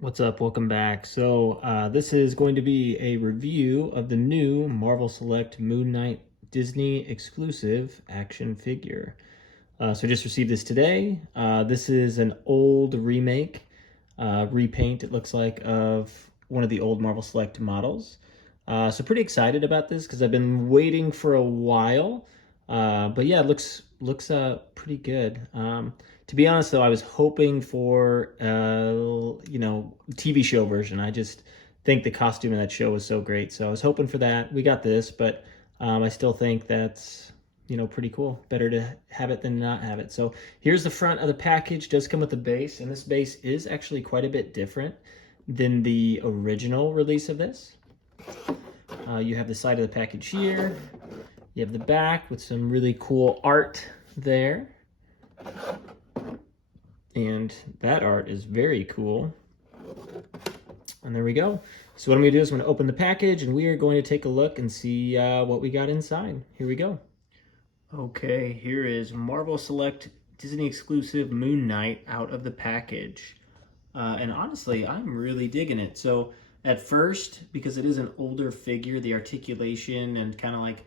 What's up? Welcome back. This is going to be a review of the new Marvel Select Moon Knight Disney exclusive action figure. So I just received this today. This is an old remake, repaint, it looks like, of one of the old Marvel Select models. So pretty excited about this because I've been waiting for a while. But yeah, it looks pretty good. To be honest, though, I was hoping for TV show version. I just think the costume in that show was so great, so I was hoping for that. We got this, but I still think that's pretty cool. Better to have it than not have it. So here's the front of the package. It does come with the base, and this base is actually quite a bit different than the original release of this. You have the side of the package here. You have the back with some really cool art there. And that art is very cool. And there we go. So what I'm gonna do is I'm gonna open the package and we are going to take a look and see what we got inside. Here we go. Okay, here is Marvel Select Disney exclusive Moon Knight out of the package. And honestly, I'm really digging it. So at first, because it is an older figure, the articulation and kind of like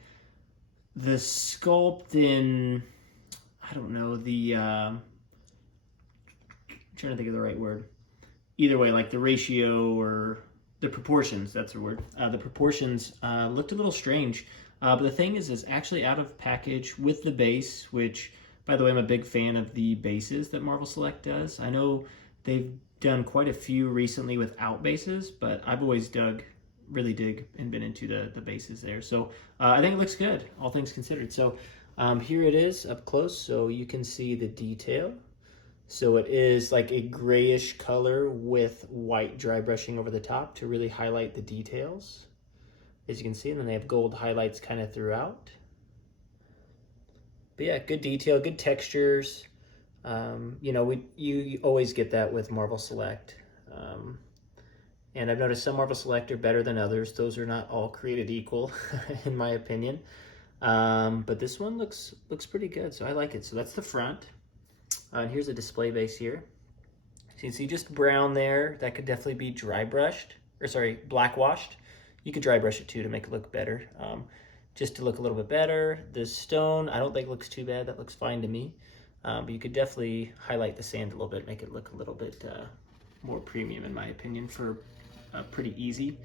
the sculpt in, I don't know, I'm trying to think of the right word. Either way, like the ratio or the proportions, that's the word. The proportions looked a little strange. But the thing is actually out of package with the base, which, by the way, I'm a big fan of the bases that Marvel Select does. I know they've done quite a few recently without bases, but I've always really dig and been into the bases there. So I think it looks good, all things considered. So here it is up close, so you can see the detail. So it is like a grayish color with white dry brushing over the top to really highlight the details, as you can see, and then they have gold highlights kind of throughout. But yeah, good detail, good textures. You always get that with Marvel Select. And I've noticed some Marvel Select are better than others. Those are not all created equal, in my opinion. But this one looks pretty good, so I like it. So that's the front. And here's a display base here. So you can see just brown there. That could definitely be dry brushed, or sorry, black washed. You could dry brush it too to make it look better, just to look a little bit better. The stone, I don't think looks too bad. That looks fine to me. But you could definitely highlight the sand a little bit, make it look a little bit more premium, in my opinion, for pretty easy,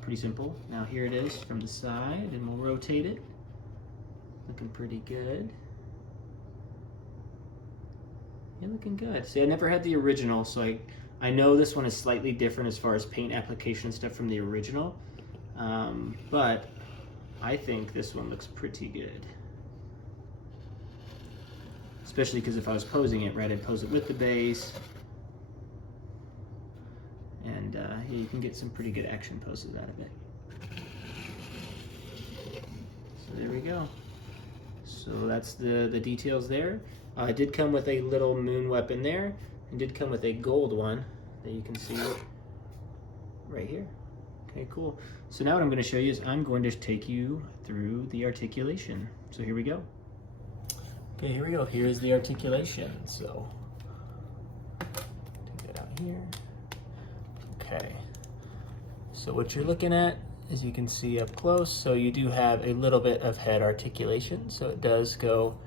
pretty simple. Now here it is from the side, and we'll rotate it. Looking pretty good. You're looking good. See, I never had the original, so I know this one is slightly different as far as paint application stuff from the original, but I think this one looks pretty good. Especially because if I was posing it, right, I'd pose it with the base, and yeah, you can get some pretty good action poses out of it. So there we go. So that's the details there. It did come with a little moon weapon there, and did come with a gold one that you can see right here. Okay, cool. So now what I'm going to show you is I'm going to take you through the articulation. So here we go. Okay, here we go. Here's the articulation. So take that out here. Okay. So what you're looking at, as you can see up close, so you do have a little bit of head articulation. So it does go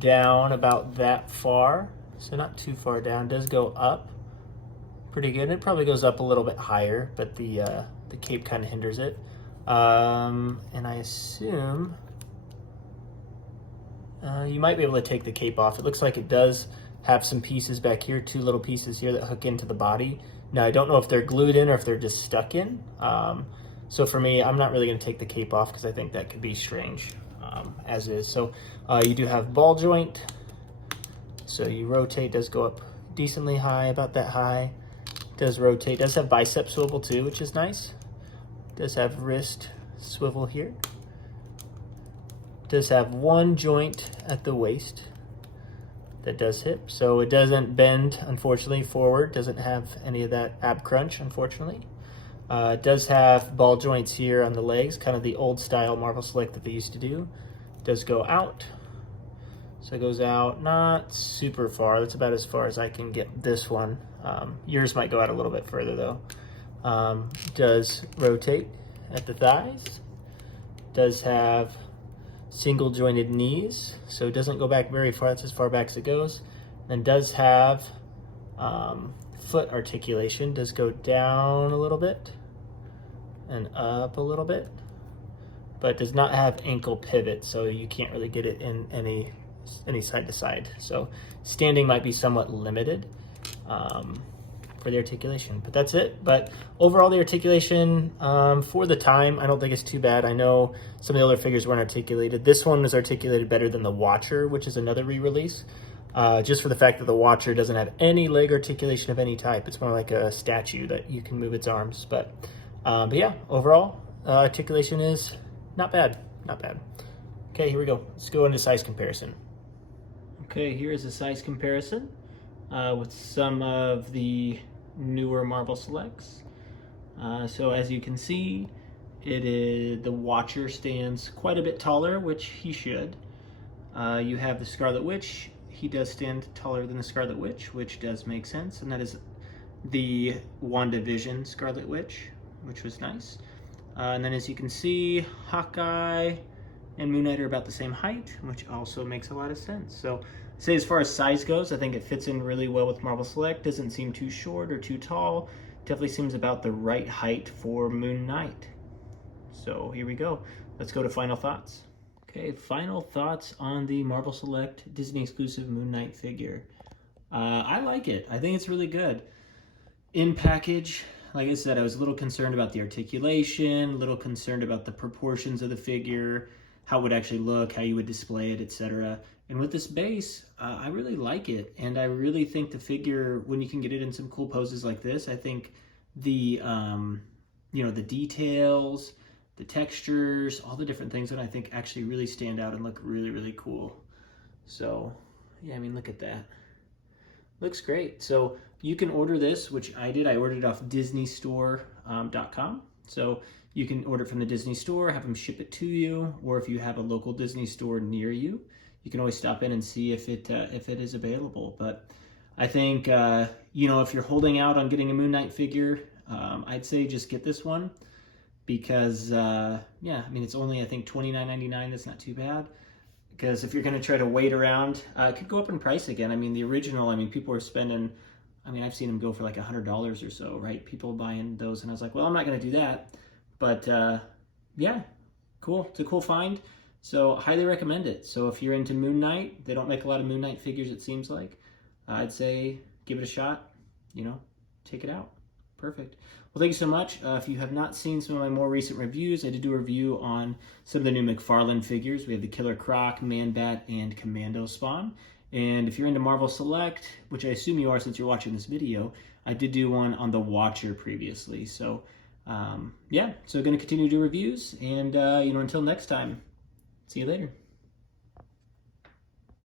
down about that far, so not too far down. It does go up pretty good. It probably goes up a little bit higher, but the cape kind of hinders it. And I assume you might be able to take the cape off. It looks like it does have some pieces back here, two little pieces here that hook into the body. Now I don't know if they're glued in or if they're just stuck in. So for me, I'm not really going to take the cape off because I think that could be strange as is. So you do have ball joint. So you rotate, does go up decently high, about that high. Does rotate, does have bicep swivel too, which is nice. Does have wrist swivel here. Does have one joint at the waist that does hip. So it doesn't bend, unfortunately, forward. Doesn't have any of that ab crunch, unfortunately. It does have ball joints here on the legs, kind of the old style Marvel Select that they used to do. Does go out. So it goes out not super far. That's about as far as I can get this one. Yours might go out a little bit further though. Does rotate at the thighs. Does have single jointed knees, so it doesn't go back very far. That's as far back as it goes. And does have foot articulation. Does go down a little bit and up a little bit, but does not have ankle pivot, so you can't really get it in any side to side. So standing might be somewhat limited for the articulation, but that's it. But overall, the articulation for the time, I don't think it's too bad. I know some of the other figures weren't articulated. This one was articulated better than the Watcher, which is another re-release, just for the fact that the Watcher doesn't have any leg articulation of any type. It's more like a statue that you can move its arms. But yeah, overall, articulation is not bad, not bad. Okay, here we go. Let's go into size comparison. Okay, here is a size comparison with some of the newer Marvel Selects. So as you can see, the Watcher stands quite a bit taller, which he should. You have the Scarlet Witch. He does stand taller than the Scarlet Witch, which does make sense, and that is the WandaVision Scarlet Witch, which was nice. And then as you can see, Hawkeye and Moon Knight are about the same height, which also makes a lot of sense. So I'd say as far as size goes, I think it fits in really well with Marvel Select. Doesn't seem too short or too tall. Definitely seems about the right height for Moon Knight. So here we go. Let's go to final thoughts. Okay, final thoughts on the Marvel Select Disney exclusive Moon Knight figure. I like it. I think it's really good. In package, like I said, I was a little concerned about the articulation, a little concerned about the proportions of the figure, how it would actually look, how you would display it, etc. And with this base, I really like it. And I really think the figure, when you can get it in some cool poses like this, I think the, the details, the textures, all the different things that I think actually really stand out and look really, really cool. So, yeah, I mean, look at that. Looks great. So you can order this, which I did. I ordered it off DisneyStore.com. So you can order it from the Disney Store, have them ship it to you, or if you have a local Disney store near you, you can always stop in and see if it is available. But I think, if you're holding out on getting a Moon Knight figure, I'd say just get this one because, it's only, I think, $29.99. That's not too bad. Because if you're going to try to wait around, it could go up in price again. I mean, the original, people are spending, I've seen them go for like $100 or so, right? People buying those, and I was like, well, I'm not going to do that. But yeah, cool. It's a cool find. So highly recommend it. So if you're into Moon Knight, they don't make a lot of Moon Knight figures, it seems like. I'd say give it a shot, take it out. Perfect. Well, thank you so much. If you have not seen some of my more recent reviews, I did do a review on some of the new McFarlane figures. We have the Killer Croc, Man-Bat, and Commando Spawn. And if you're into Marvel Select, which I assume you are since you're watching this video, I did do one on the Watcher previously. So, so going to continue to do reviews. And, until next time, see you later.